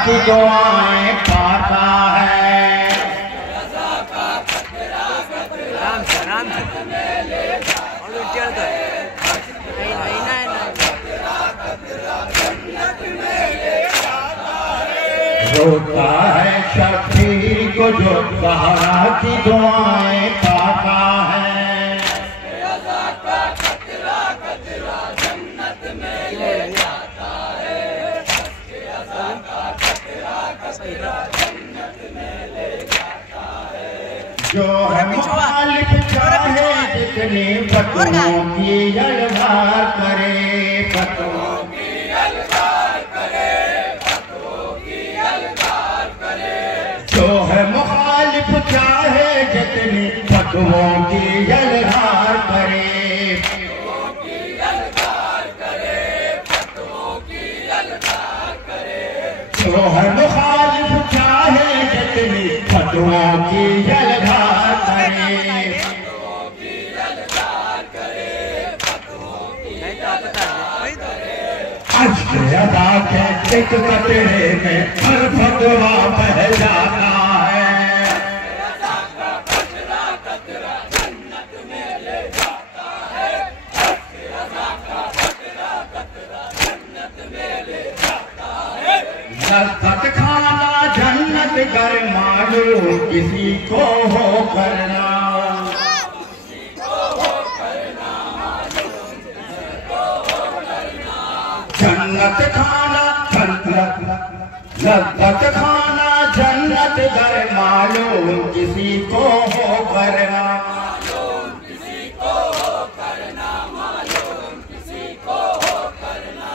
की दुआएं पाता है। रोता है शफी को जो ज़हरा की दुआएं पाता है। जो है मुखालिफ चाहे जितनी फतवों की अलगार करे, फतवों की अलगार करे, फतवों की अलगार करे। जो है मुखालिफ चाहे जितनी फतवों की अलगार करे, फतवों की अलगार करे, फतवों की अलगार करे। जो है मुखालिफ चाहे जितनी फतवों की अलगार करे, फतवों की अलगार करे, फतवों की अलगार करे। अश्क अदा के एक कतरे में हर फतवा बह जाता है। अदा का कतरा कतरा जन्नत में ले जाता है। अश्क अदा का कतरा कतरा जन्नत में ले जाता है। लज़्ज़त खाना जन्नत कर मालूम किसी को हो करना, किसी को हो करना मालूम किसी को हो करना। जन्नत खाना लज़्ज़त खाना जन्नत कर मालूम किसी को हो करना, मालूम किसी को हो करना, मालूम किसी को हो करना।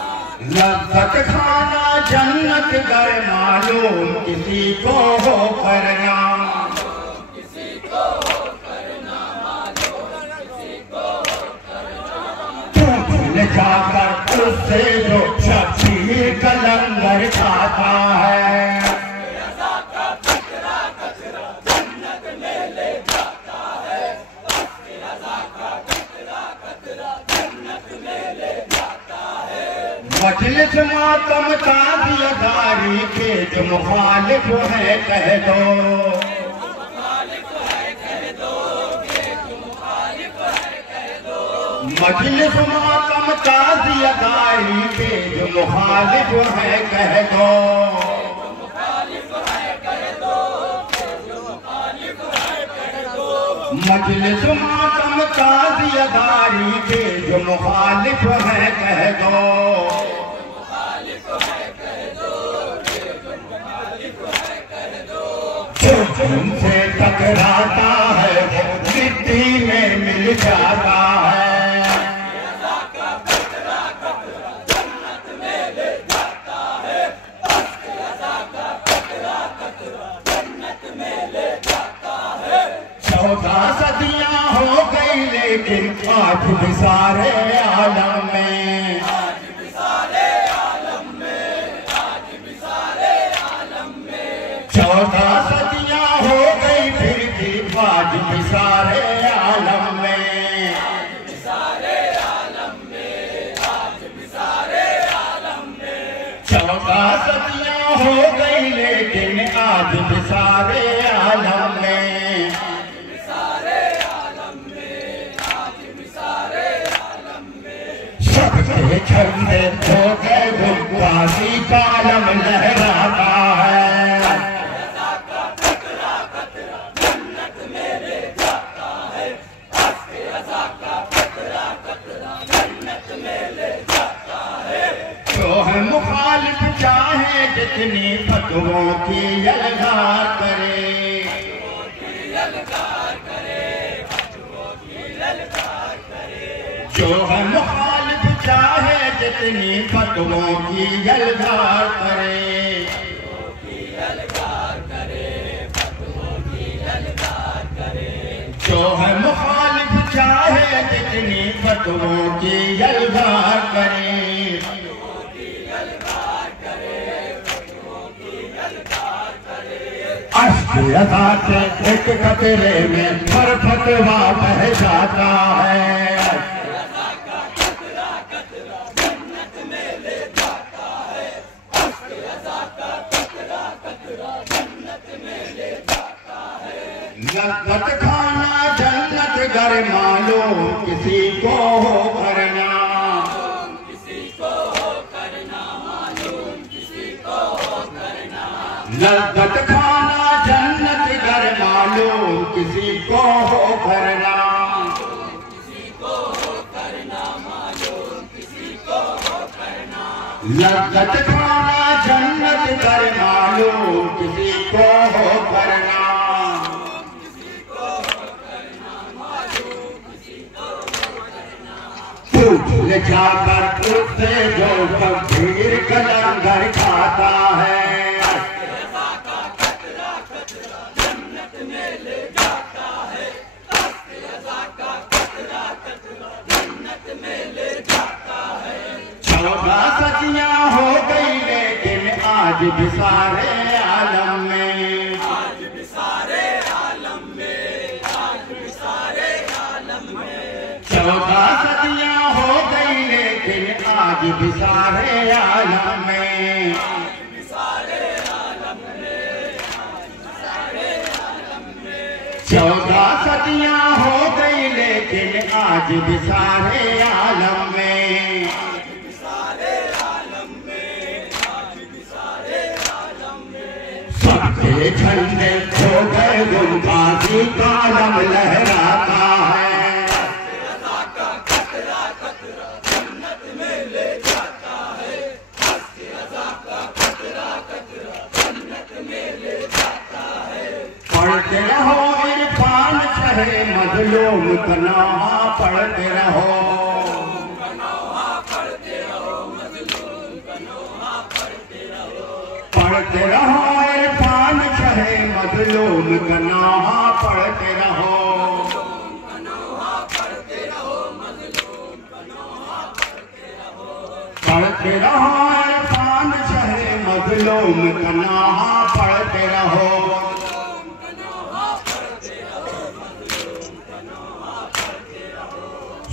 लज़्ज़त खाना जन्नत कर मालूम किसी को हो करना, मालूम किसी को हो करना, मालूम किसी को हो करना। तू भूल जाकर उससे जो शबीर कलंगर खाता है। रज़ा का कतरा कतरा जन्नत में ले जाता है। रज़ा का कतरा कतरा जन्नत में ले जाता है। मजलिस मातम ताज़ियदारी के जो मुखालिफ है कह दो, मुखालिफ है कह दो, जो मुखालिफ है कह दो। मजलिस मातम ताज़ियदारी के जो मुखालिफ है कह दो, मुखालिफ है कह दो, जो मुखालिफ है कह दो। मजलिस मातम ताज़ियदारी के जो मुखालिफ है कह दो, तुमसे टकराता है वो मिट्टी में मिल जाता है। रज़ा का कतरा कतरा जन्नत में ले जाता है। रज़ा का कतरा कतरा जन्नत में ले जाता है। 14 सदियां हो गई लेकिन आज भी सारे आलम में, आज भी सारे आलम में, आज भी सारे आलम में। 14 सदियां हो गई फिर भी आज भी सारे आलम में, आज भी सारे आलम में, आज भी सारे आलम में। 14 सदियां हो गई लेकिन आज भी सारे आलम में, आज भी सारे आलम में, आज भी सारे आलम में। सबके झंडे हो गए गुब्बासी का आलम लहराता है। मुखालिफ चाहे जितनी फतवों की अलगार करे, फतवों की अलगार करे, फतवों की अलगार करे। जो है मुखालिफ चाहे जितनी फतवों की अलगार करे, फतवों की अलगार करे, फतवों की अलगार करे। जो है मुखालिफ चाहे जितनी फतवों की अलगार करे, अश्क अदा के एक कतरे में हर फतवा बह जाता है। रज़ा का कतरा कतरा जन्नत में ले जाता है। रज़ा का लज्जत खाना जन्नत घर मालूम किसी को हो करना, लज्जत खाना जन्नत घर मालूम किसी को हो करना, लज्जत खाना जन्नत घर मालूम किसी को हो करना। पूछ जाकर उससे जो फकीर का लंगर खाता है, सदियां हो गई लेकिन आज भी सारे आलम में, आज भी सारे आलम में, आज भी सारे आलम में 14 सदियां हो गई लेकिन आज भी सारे आलम में, आज भी सारे आलम में, आज भी सारे आलम में 14 सदियां हो गई लेकिन आज भी सारे आलम में, सबके झंडे खो गए गुलबाजी का लम लहराता है, का खतरा खतरा जन्नत में ले जाता है, का खतरा खतरा जन्नत में ले जाता है। पढ़ते रहो इरफान शहे मजलूम कनाहा पढ़ते रहो, पढ़ते रहो इरफान शहे मजलूम कनाहा पढ़ते रहो, पढ़ते रहो इरफान शहे मजलूम कनाहा पढ़ते रहो,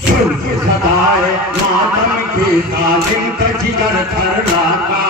सुन के सदाए मातम की सालिम का जिगर थर्राता